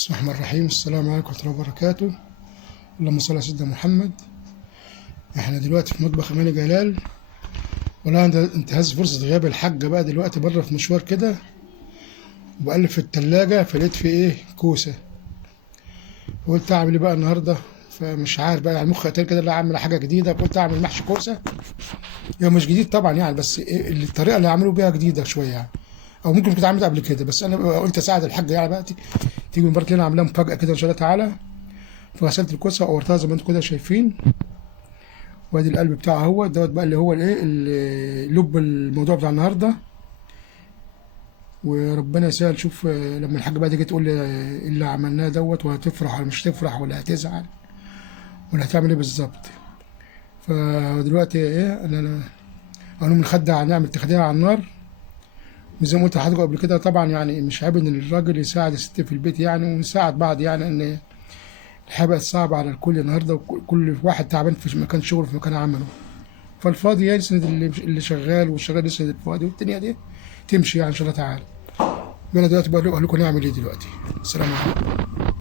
بسم الله الرحمن الرحيم. السلام عليكم ورحمة الله وبركاته. اللهم صل على سيدنا محمد. احنا دلوقتي في مطبخ اماني جلال، ولا انتهاز فرصة غياب الحاجة بقى دلوقتي بره في مشوار كده، وبقلب في التلاجة فلقيت في ايه كوسة. قلت اعمل ايه بقى النهاردة، فمش عارف بقى، يعني مخي قتل كده اللي اعمل حاجة جديدة. قلت اعمل محشي كوسة. هي مش جديد طبعا يعني، بس إيه الطريقة اللي عملوا بيها جديدة شوية يعني، او ممكن كنت اتعملت قبل كده، بس انا قلت اساعد الحاجة يعني بقى تيجي من بره لنا عاملاها مفاجأة كده ان شاء الله تعالى. فغسلت الكوسه وقورتها زي ما انتم كده شايفين، وادي القلب بتاعها هو دوت بقى اللي هو الايه لب الموضوع بتاع النهارده. وربنا يسهل. شوف لما الحاجه بقى تيجي تقول لي إيه اللي عملناه دوت، وهتفرح ولا مش تفرح، ولا هتزعل، ولا هتعمل ايه بالظبط. فدلوقتي ايه انا هنقوم نخدع، نعمل تخديع على النار. وزي ما قلت لحضرتك قبل كده طبعا، يعني مش عيب ان الراجل يساعد الست في البيت يعني، ونساعد بعض يعني، ان الحياه بقت صعبه على الكل النهارده، وكل واحد تعبان في مكان شغله، في مكان عمله. فالفاضي يسند اللي شغال، والشغال يسند الفاضي، والدنيا دي تمشي يعني ان شاء الله تعالى. انا دلوقتي بقول لكم نعمل ايه دلوقتي. السلام عليكم.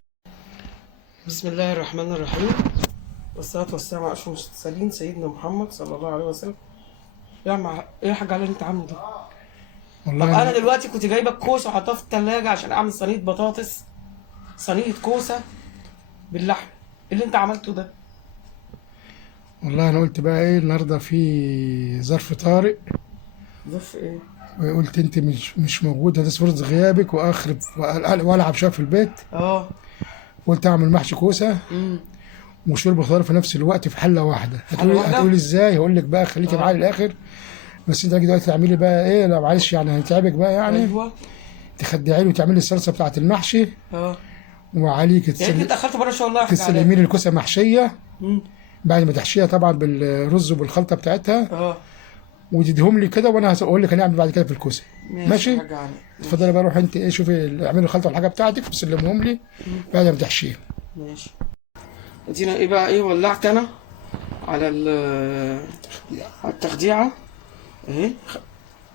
بسم الله الرحمن الرحيم، والصلاة والسلام على أشرف المرسلين سيدنا محمد صلى الله عليه وسلم. إيه يا حاج علي اللي أنت عامله ده؟ طب والله أنا انا دلوقتي كنت جايبة الكوسة وحطها في التلاجة عشان أعمل صينية بطاطس، صينية كوسة باللحم. إيه اللي أنت عملته ده؟ والله انا قلت بقى ايه النهارده في ظرف طارئ، ظرف إيه؟ وقلت انت مش موجوده، ده فرصه غيابك، واخرب والعب شويه في البيت. آه. قلت اعمل محشي كوسه امم وشرب خضار في نفس الوقت في حله واحده. في حلة واحدة؟ هتقولي ازاي؟ هقول لك بقى، خليكي معايا آه. للاخر. بس انت دلوقتي تعملي بقى ايه، لا معلش يعني هيتعبك بقى يعني. أيوه. تخدعي لي وتعملي الصلصه بتاعه المحشي، آه. وعليك يعني أنت اتأخرت بره شوية والله يا حاج علي. تسلمي لي الكوسه محشيه. امم بعد ما تحشيها طبعا بالرز وبالخلطه بتاعتها، آه. وتديهم لي كده، وانا هقول لك هنعمل بعد كده في الكوسه. ماشي يا ماشي. حاج علي. اتفضلي ماشي. بقى، روح انت ايه شوفي اعملي الخلطه والحاجه بتاعتك وسلمهم لي بعد ما تحشيها. ماشي. ادينا ايه بقى، ايه ولعت انا على على التخديعه اهي.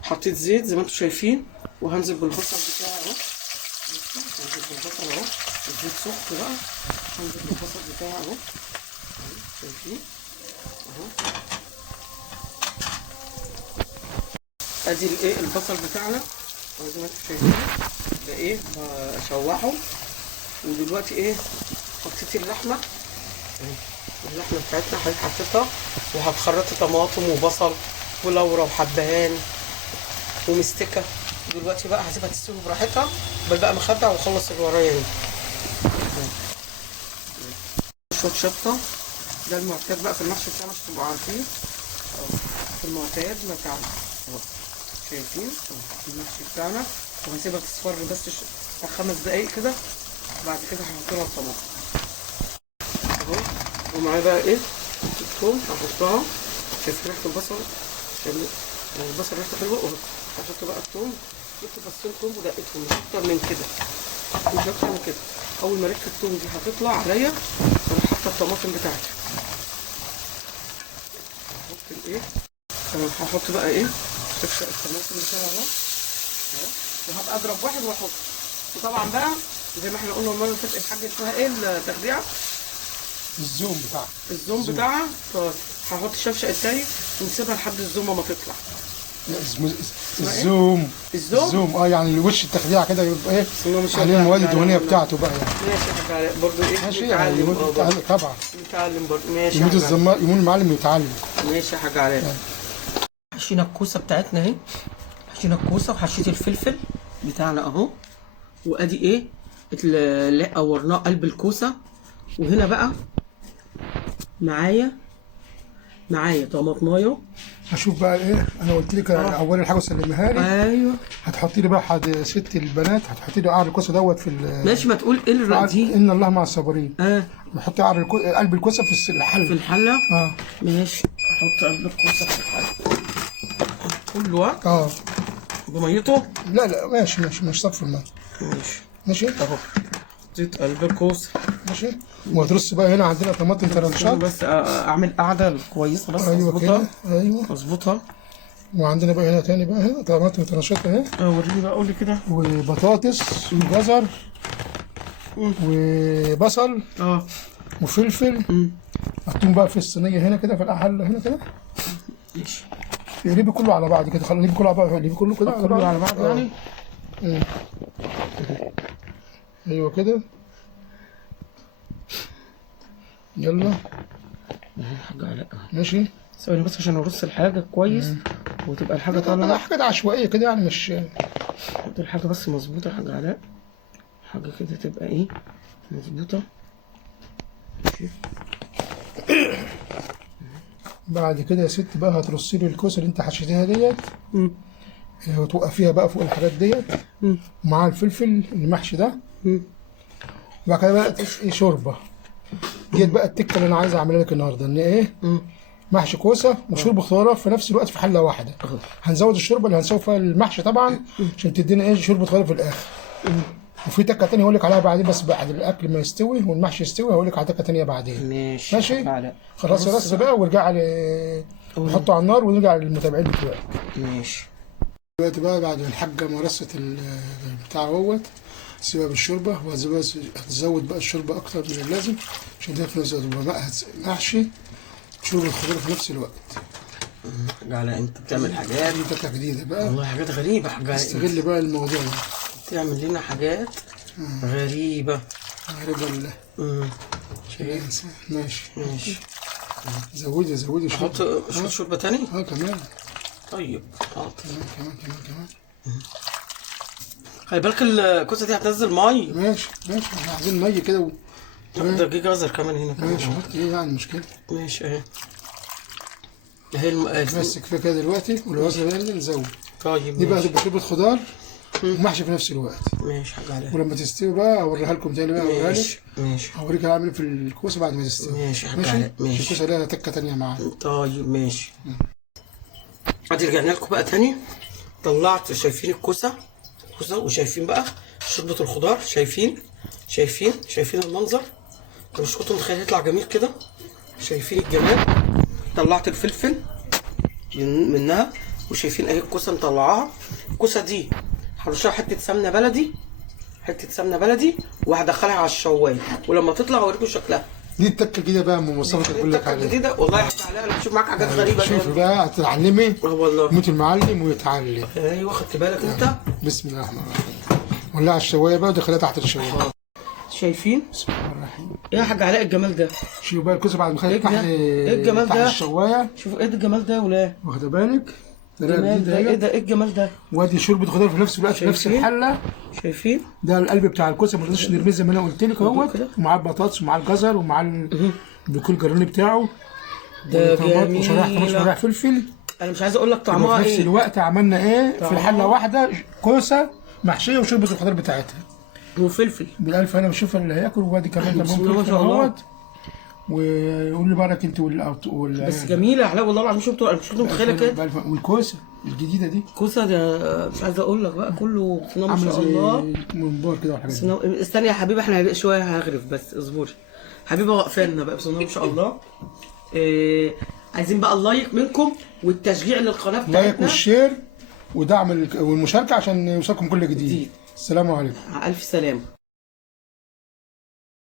حطيت زيت زي ما انتم شايفين، وهنزل بالبصل بتاعي اهو. بصوا، هنزل بالبصل اهو. الزيت سخن بقى. هنزل بالبصل بتاعي اهو. اهو شايفين اهو. ادي الايه البصل بتاعنا اهو زي ما انتم شايفين. ده ايه بشوحه. ودلوقتي ايه حطيت اللحمه اهي. اللحمه بتاعتنا حطيتها، وهتخرطي طماطم وبصل ولورا وحبهان ومستكه. دلوقتي بقى هسيبها تستوي براحتها، بقى مخدع واخلص اللي ورايا يعني. شويه شطه، ده المعتاد بقى في المحشي بتاعنا عشان تبقوا عارفين اهو. في المعتاد بتاعنا اهو شايفين اهو المحشي بتاعنا. وهسيبها تصفر بس 5 دقايق كده. بعد كده هحط لها الطماطم اهو. ومعايا بقى ايه الثوم هحطها. شايف ريحه البصل؟ عشان البصل ريحته حلوه اهو. هحط بقى الثوم. جبت فصين ثوم ودقتهم مش اكتر من كده، مش اكتر من كده. اول ما ريحه الثوم دي هتطلع عليا اروح حاطه الطماطم بتاعتي. هحط الايه هحط بقى ايه تفشق الطماطم بتاعها اهو. وهبقى اضرب واحد واحط. وطبعا بقى زي ما احنا قلنا المره اللي فاتت الحاجه اسمها ايه التخديعه، الزوم بتاعك. الزوم بتاعها. فهحط الشفشق التاني ونسيبها لحد الزومه ما تطلع. لا، اسمها ايه؟ الزوم. الزوم. الزوم يعني الوش التخديعه كده يبقى ايه بس هو مش عليه المواد هيبقى الدهنيه على- بتاعته بقى يعني. ماشي يا حاج علاء برضه ايه ماشي يعني نتعلم برضه. طبعا. نتعلم برضه ماشي يا يموت حاج علاء. الزمار يموت المعلم يتعلم. ماشي يا حاج علاء. حشينا الكوسه بتاعتنا اهي. حشينا الكوسه وحشيت الفلفل بتاعنا اهو. وادي ايه اللي قورناه قلب الكوسه. وهنا بقى معايا طماطمايه. هشوف بقى ايه، انا قلت لك اول حاجه سلمها لي. ايوه هتحطي لي بقى ست البنات، هتحطي لي قعر الكوسه دوت في ماشي. ما تقول ايه دي. ان الله مع الصابرين. اه نحط قلب الكوسه في في الحله. الحله. اه. ماشي. احط قلب الكوسه في الحله كله اه. بميته. لا ماشي مش صف الماء. ماشي ماشي اهو. زيت قلب الكوسه. ماشي. وهترص بقى هنا عندنا طماطم استنى ترنشات. بس اعمل قعده كويسه بس ايوه كده، اظبطها. ايوه. اظبطها. وعندنا بقى هنا تاني بقى هنا طماطم ترنشات اهي، وريني بقى قول لي كده. وبطاطس وجزر وبصل اه وفلفل. حطهم بقى في الصينيه هنا كده، في الحله هنا كده. ماشي. اقلبي كله على بعض كده، خليه كله على بعض، اقلبي كله كده على بعض. كله على بعض يعني. ايوه كده. يلا حاجة علاء. ماشي. ثواني بس عشان ارص الحاجة كويس وتبقى الحاجة كده طالعة. حاجات عشوائيه كده يعني، مش حط الحاجة بس مظبوطة يا حاج علاء، حاجة كده تبقى ايه مظبوطة. ماشي. بعد كده يا ست بقى هترصي لي الكوسه اللي انت حشيتها ديت، وتوقفيها بقى فوق الحاجات ديت، ومعاها الفلفل المحشي ده. وبعد كده بقى ايه شوربه ديت بقى التكه اللي انا عايز اعملها لك النهارده، ان ايه محشي كوسه وشوربه خضار في نفس الوقت في حله واحده. هنزود الشوربه اللي هنسوي فيها المحشي طبعا عشان تدينا ايه شوربه خضار في الاخر. وفي تكه تانية هقول لك عليها بعدين، بس بعد الاكل ما يستوي والمحشي يستوي هقول لك على تكه تانية بعدين. ماشي. ماشي. خلاص رص بقى وارجع لي نحطه على النار ونرجع للمتابعين بتوعك. ماشي. دلوقتي بقى بعد ما الحاجه ما رصت البتاع اهوت، سيبها بالشوربه، وهتزود بقى الشوربه اكتر من اللازم عشان ده في نفس الوقت يبقى محشي شوربه خضار في نفس الوقت. حاج علاء انت بتعمل حاجات دي تكه جديده بقى، والله حاجات غريبة. حاج علاء استغل بقى الموضوع ده، بتعمل لنا حاجات غريبة. غريبه شايف؟ ماشي. ماشي. زودي شوربه. احط شوربة تاني؟ كمان. طيب حاضر. كمان. خلي بالك الكوسة دي هتنزل مي. ماشي احنا عايزين ميه كده ده جه جزر كمان هنا كمان. ماشي. حط ايه يعني المشكله؟ ماشي اهي بس كفايه كده دلوقتي، والوزن ده نزود. طيب دي بقى هتبقى شوربه خضار ومحشي في نفس الوقت. ماشي حاج علاء. ولما تستوي بقى اوريها لكم تاني بقى، اوريها لك. ماشي. هوريك هعمل ايه في الكوسه بعد ما تستوي. ماشي حاج علاء. ماشي. الكوسه لها تكه تانيه معانا. طيب ماشي. ادي رجعنا لكم بقى تاني. طلعت شايفين الكوسه وشايفين بقى شوربه الخضار. شايفين المنظر. مش كنتوا متخيلين يطلع جميل كده؟ شايفين الجمال. طلعت الفلفل منها وشايفين اهي الكوسه مطلعاها. الكوسه دي هرشها حته سمنه بلدي وهدخلها على الشوايه، ولما تطلع هوريكم شكلها. دي التكه الجديده بقى ام مصطفى بتقول لك عليها. جديده والله يا حاج علاء. انا بشوف معاك حاجات غريبه. شوفي بقى هتتعلمي. والله موت المعلم ويتعلم. ايوه خدت بالك انت. بسم الله الرحمن الرحيم. ولع الشوايه بقى ودخلها تحت الشوايه. شايفين؟ بسم الله الرحمن الرحيم. ايه يا حاج علاء الجمال ده؟ شوفوا بقى الكوسه بعد ما خدت ايه الجمال تحت ده؟ الشوايه. شوفوا ايه الجمال ده يا ولاد؟ واخده بالك؟ جمال ده ايه ده؟ ايه الجمال ده؟ وادي شوربه خضار في نفس الوقت في نفس الحله. شايفين؟ ده القلب بتاع الكوسه، ما رضيتش نرميه زي ما انا قلت لك اهوت، ومعاه البطاطس ومعاه الجزر ومعاه بكل جراني بتاعه. ده جميل. وشرايح طماطم وشرايح فلفل. انا مش عايز اقول لك طعمها ايه. في نفس الوقت عملنا ايه طعمها. في الحله واحده كوسه محشيه وشوربه الخضار بتاعتها وفلفل. بالالف انا بشوف اللي هياكل، وادي كمان بسم الله ما شاء الله. وقول لي بارك انت بس جميله يا علاء والله العظيم. شفتوا انا مش كنت متخيله كده. والكوسه الجديده دي كوسه ده مش عايز اقول لك بقى كله بسم الله ما شاء عامله الله. زي منبار كده والحاجات دي. استني يا حبيبي احنا شويه هغرف بس اصبري. حبيبه واقفالنا بقى بسم الله ما شاء الله. عايزين بقى اللايك منكم والتشجيع للقناه بتاعتنا. لايك والشير ودعم والمشاركه عشان يوصلكم كل جديد. السلام عليكم. الف سلامه.